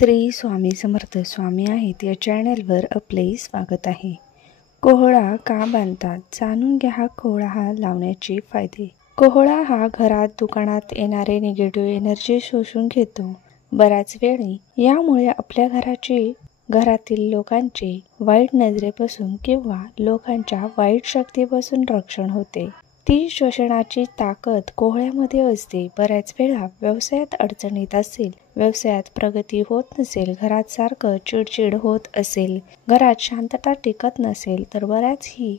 श्री स्वामी समर्थ स्वामी आहेत या चॅनलवर आपले स्वागत आहे। कोहळा का बांधतात जाणून घ्या। कोहळा लावण्याचे फायदे। कोहळा हा घरात दुकानात येणारे निगेटिव्ह एनर्जी शोषून घेतो। बराच वेळी यामुळे आपल्या घरातील लोकांचे वाईट नजरेपासून किंवा लोकांच्या वाईट शक्तीपासून रक्षण होते। ती शोषणाची ताकद कोहळ्यामध्ये असते। बऱ्याच वेळा व्यवसायात अडचणीत असेल, व्यवसायात प्रगती होत नसेल, घरात सारखं चिडचिड होत असेल, घरात शांतता टिकत नसेल तर बऱ्याच ही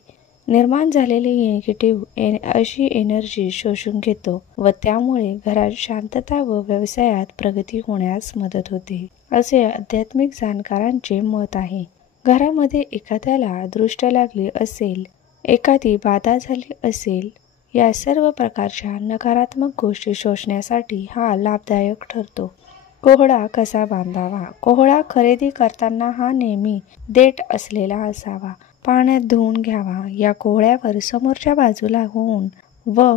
निर्माण झालेली निगेटिव्ह अशी एनर्जी शोषून घेतो व त्यामुळे घरात शांतता व व्यवसायात प्रगती होण्यास मदत होते, असे आध्यात्मिक जाणकारांचे मत आहे। घरामध्ये एखाद्याला दृष्ट लागली असेल, एखादी बाधा झाली असेल, या सर्व प्रकारच्या नकारात्मक गोष्टी शोषण्यासाठी हा लाभदायक ठरतो। कोहळा कसा बांधावा। कोहळा खरेदी करताना हा नेहमी देठ असलेला असावा, पाण्यात धुवून घ्यावा। या कोहळ्यावर समोरच्या बाजूला होऊन व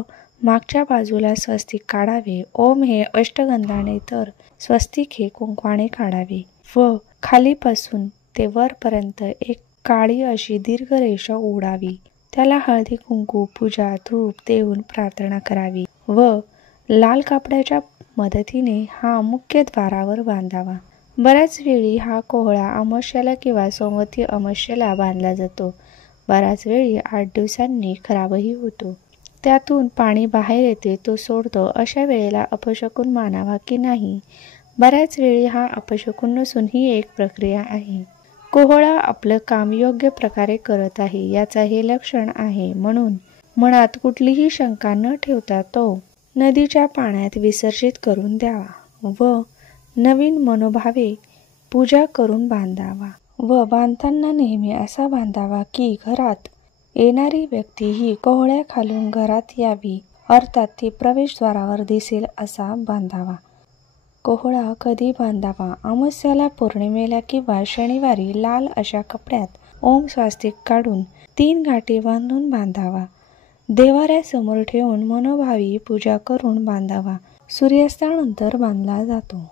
मागच्या बाजूला स्वस्तिक काढावे। ओम हे अष्टगंधाने तर स्वस्तिक हे कुंकवाने काढावे व खालीपासून ते वरपर्यंत एक काळी अशी दीर्घ रेषा ओढावी। त्याला हळदी कुंकू, पूजा, धूप देऊन प्रार्थना करावी व लाल कापडाच्या मदतीने हा मुख्य द्वारावर बांधावा। बऱ्याच वेळी हा कोहळा अमावास्येला किंवा सोमवती अमावास्येला बांधला जातो। बऱ्याच वेळी 8 दिवसांनी खराबही होतो, त्यातून पाणी बाहेर येते, तो सोडतो। अशा वेळेला अपशकुन मानावा की नाही। बऱ्याच वेळी हा अपशकुन नसून ही एक प्रक्रिया आहे। कोहळा आपलं काम योग्य प्रकारे करत आहे याचा हे लक्षण आहे, म्हणून मनात कुठलीही शंका न ठेवता तो नदीच्या पाण्यात विसर्जित करून द्यावा व नवीन मनोभावे पूजा करून बांधावा व बांधताना नेहमी असा बांधावा की घरात येणारी व्यक्ती ही कोहळ्याखालून घरात यावी, अर्थात ती प्रवेशद्वारावर दिसेल असा बांधावा। कोहळा कधी बांधावा। अमावास्येला, पौर्णिमेला किंवा शनिवारी लाल अशा कपड्यात ओम स्वस्तिक काढून 3 गाठी बांधून बांधावा। देवाऱ्यासमोर ठेवून मनोभावी पूजा करून बांधावा। सूर्यास्तानंतर बांधला जातो।